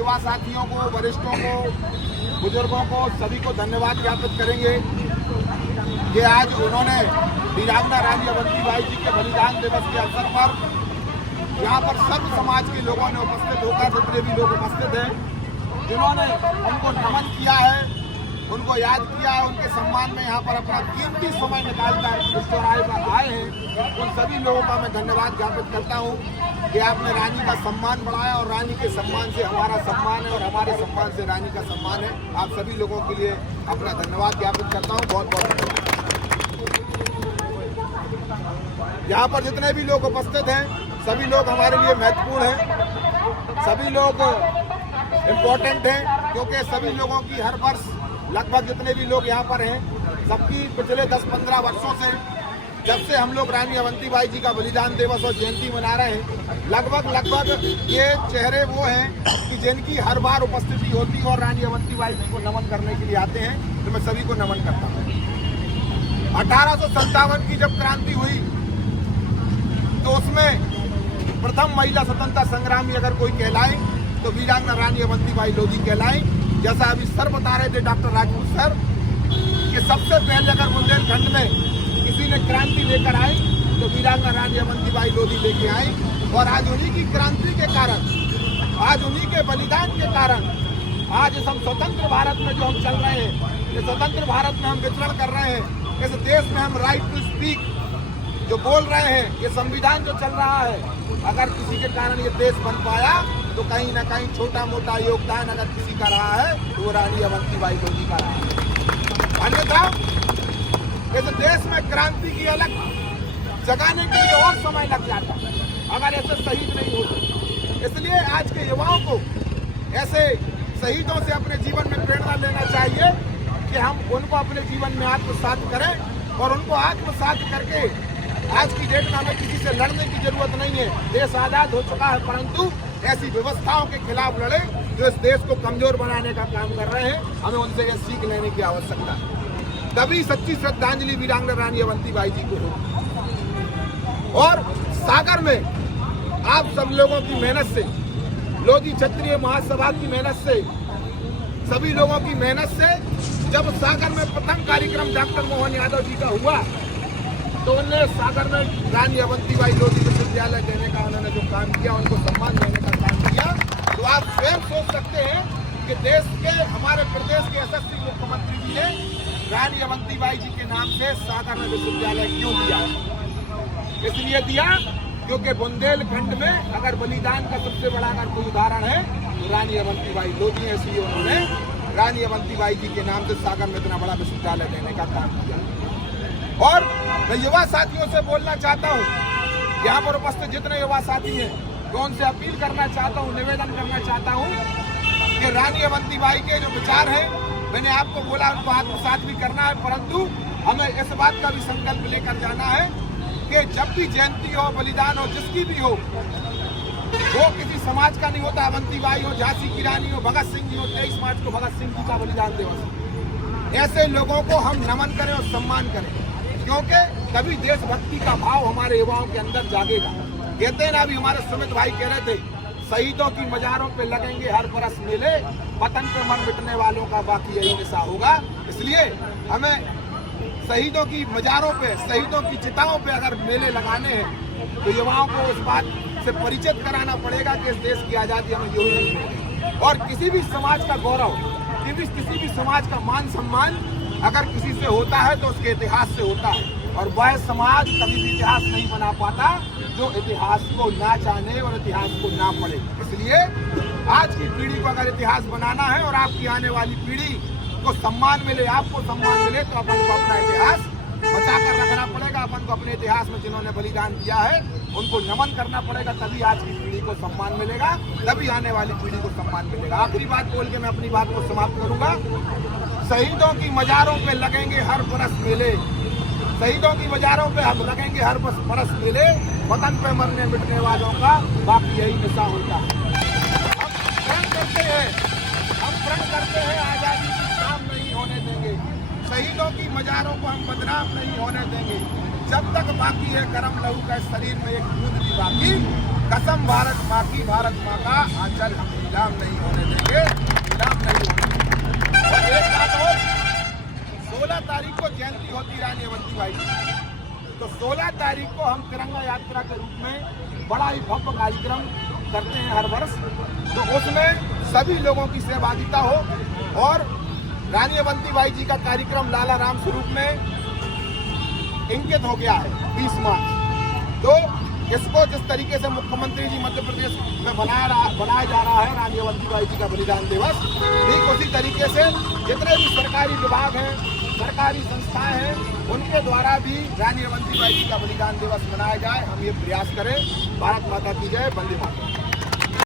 युवा साथियों को, वरिष्ठों को, बुजुर्गों को, सभी को धन्यवाद ज्ञापित करेंगे कि आज उन्होंने वीरांगना रानी अवंतीबाई जी के बलिदान दिवस के अवसर पर यहाँ पर सर्व समाज के लोगों ने उपस्थित होकर, जितने भी लोग उपस्थित हैं, जिन्होंने उनको नमन किया है, उनको याद किया है, उनके सम्मान में यहाँ पर अपना कीमती समय निकालकर इस चौराहे पर आए हैं, उन सभी लोगों का मैं धन्यवाद ज्ञापित करता हूँ कि आपने रानी का सम्मान बढ़ाया और रानी के सम्मान से हमारा सम्मान है और हमारे सम्मान से रानी का सम्मान है। आप सभी लोगों के लिए अपना धन्यवाद ज्ञापित करता हूँ। बहुत बहुत धन्यवाद। यहाँ पर जितने भी लोग उपस्थित हैं, सभी लोग हमारे लिए महत्वपूर्ण हैं, सभी लोग इम्पोर्टेंट हैं, क्योंकि सभी लोगों की हर वर्ष लगभग जितने भी लोग यहाँ पर हैं, सबकी पिछले 10-15 वर्षों से, जब से हम लोग रानी अवंतीबाई जी का बलिदान दिवस और जयंती मना रहे हैं, लगभग ये चेहरे वो हैं कि जिनकी हर बार उपस्थिति होती है और रानी अवंतीबाई जी को नमन करने के लिए आते हैं, तो मैं सभी को नमन करता हूँ। 1857 की जब क्रांति हुई तो उसमें प्रथम महिला स्वतंत्रता संग्रामी अगर कोई कहलाए तो वीरांगना रानी अवंतीबाई लोधी कहलाए। जैसा अभी सर बता रहे थे, डॉक्टर राजपूत सर, कि सबसे पहले अगर बुंदेलखंड में किसी ने क्रांति लेकर आई तो वीरांगना रानी अवंतीबाई लोधी लेके आई। और आज उन्हीं की क्रांति के कारण, आज उन्हीं के बलिदान के कारण आज इस हम स्वतंत्र भारत में जो हम चल रहे हैं, इस स्वतंत्र भारत में हम विचरण कर रहे हैं, इस देश में हम राइट टू स्पीक जो बोल रहे हैं, ये संविधान जो चल रहा है, अगर किसी के कारण ये देश बन पाया तो कहीं ना कहीं छोटा मोटा योगदान अगर किसी का रहा है तो वो रानी अवंतीबाई लोधी का रहा है। अन्यथा इस देश में क्रांति की अलग जगाने के लिए और समय लग जाता अगर ऐसे शहीद नहीं होते। इसलिए आज के युवाओं को ऐसे शहीदों से अपने जीवन में प्रेरणा लेना चाहिए कि हम उनको अपने जीवन में आत्मसात करें और उनको आत्मसात करके आज की डेट में हमें किसी से लड़ने की जरूरत नहीं है। देश आजाद हो चुका है, परंतु ऐसी व्यवस्थाओं के खिलाफ लड़े जो इस देश को कमजोर बनाने का काम कर रहे हैं। हमें उनसे ये सीख लेने की आवश्यकता है, तभी सच्ची श्रद्धांजलि वीरांगना रानी अवंतीबाई जी को होगी। और सागर में आप सब लोगों की मेहनत से, लोधी क्षत्रिय महासभा की मेहनत से, सभी लोगों की मेहनत से जब सागर में प्रथम कार्यक्रम डॉक्टर मोहन यादव जी का हुआ तो उन्होंने सागर में रानी अवंतीबाई लोधी विश्वविद्यालय देने का उन्होंने जो काम किया, उनको सम्मान देने का काम किया। तो आप स्वयं सोच सकते हैं कि देश के, हमारे प्रदेश के यशस्वी मुख्यमंत्री जी ने रानी अवंतीबाई जी के नाम से सागर में विश्वविद्यालय क्यों दिया। इसलिए दिया क्योंकि बुंदेलखंड में अगर बलिदान का सबसे बड़ा अगर कोई उदाहरण है तो रानी अवंतीबाई लोधी है। इसलिए उन्होंने रानी अवंतीबाई जी के नाम से सागर में इतना बड़ा विश्वविद्यालय देने का काम किया। और मैं युवा साथियों से बोलना चाहता हूँ, यहाँ पर उपस्थित जितने युवा साथी हैं, मैं उनसे अपील करना चाहता हूँ, निवेदन करना चाहता हूँ कि रानी अवंतीबाई के जो विचार हैं, मैंने आपको बोला उनको आत्मसात भी करना है, परंतु हमें इस बात का भी संकल्प लेकर जाना है कि जब भी जयंती हो, बलिदान हो, जिसकी भी हो, वो किसी समाज का नहीं होता। अवंतीबाई हो, झांसी की रानी हो, भगत सिंह जी हो, 23 मार्च को भगत सिंह जी का बलिदान दिवस, ऐसे लोगों को हम नमन करें और सम्मान करें, क्योंकि तभी देशभक्ति का भाव हमारे युवाओं के अंदर जागेगा। कहते हैं ना, अभी हमारे सुमित भाई कह रहे थे, शहीदों की मजारों पे लगेंगे हर बरस मेले, वतन पे मर मिटने वालों का बाकी यही निशा होगा। इसलिए हमें शहीदों की मजारों पे, शहीदों की चिताओं पे अगर मेले लगाने हैं तो युवाओं को उस बात से परिचित कराना पड़ेगा कि इस देश की आज़ादी हमें यूं नहीं मिलेगी। और किसी भी समाज का गौरव, किसी भी समाज का मान सम्मान अगर किसी से होता है तो उसके इतिहास से होता है, और वह समाज कभी भी इतिहास नहीं बना पाता जो इतिहास को ना जाने और इतिहास को ना पढ़े। इसलिए आज की पीढ़ी को अगर इतिहास बनाना है और आपकी आने वाली पीढ़ी को सम्मान मिले, आपको सम्मान मिले, तो अपन को अपना इतिहास बचा कर रखना पड़ेगा। अपन को अपने इतिहास में जिन्होंने बलिदान दिया है उनको नमन करना पड़ेगा, तभी आज की पीढ़ी को सम्मान मिलेगा, तभी आने वाली पीढ़ी को सम्मान मिलेगा। आखिरी बात बोल के मैं अपनी बात को समाप्त करूंगा। शहीदों की मजारों पे लगेंगे हर बरस मेले, शहीदों की मजारों पे हम लगेंगे हर बरस मेले, वतन पे मरने मिटने वालों का बाकी यही निशा होता है। हम प्रण करते हैं आज़ादी की शाम नहीं होने देंगे, शहीदों की मजारों को हम बदनाम नहीं होने देंगे, जब तक बाकी है गरम लहू का शरीर में एक बूंद भी बाकी, कसम भारत माँ की, भारत माँ का आंचल हम नीलाम नहीं होने देंगे, नीलाम नहीं होने देंगे। और एक बात और, 16 तारीख को जयंती होती रानी अवंतीबाई की, तो 16 तारीख को हम तिरंगा यात्रा के रूप में बड़ा ही भव्य कार्यक्रम करते हैं हर वर्ष। तो उसमें सभी लोगों की सहभागिता हो और रानी अवंतीबाई जी का कार्यक्रम लाला राम स्वरूप में इंकित हो गया है 20 मार्च। तो इसको जिस तरीके से मुख्यमंत्री जी मध्य प्रदेश में बनाया जा रहा है रानी अवंतीबाई जी का बलिदान दिवस, ठीक उसी तरीके से जितने भी सरकारी विभाग हैं, सरकारी संस्थाएं हैं, उनके द्वारा भी रानी अवंतीबाई जी का बलिदान दिवस मनाया जाए। हम ये प्रयास करें। भारत माता की जय, वंदे मातरम।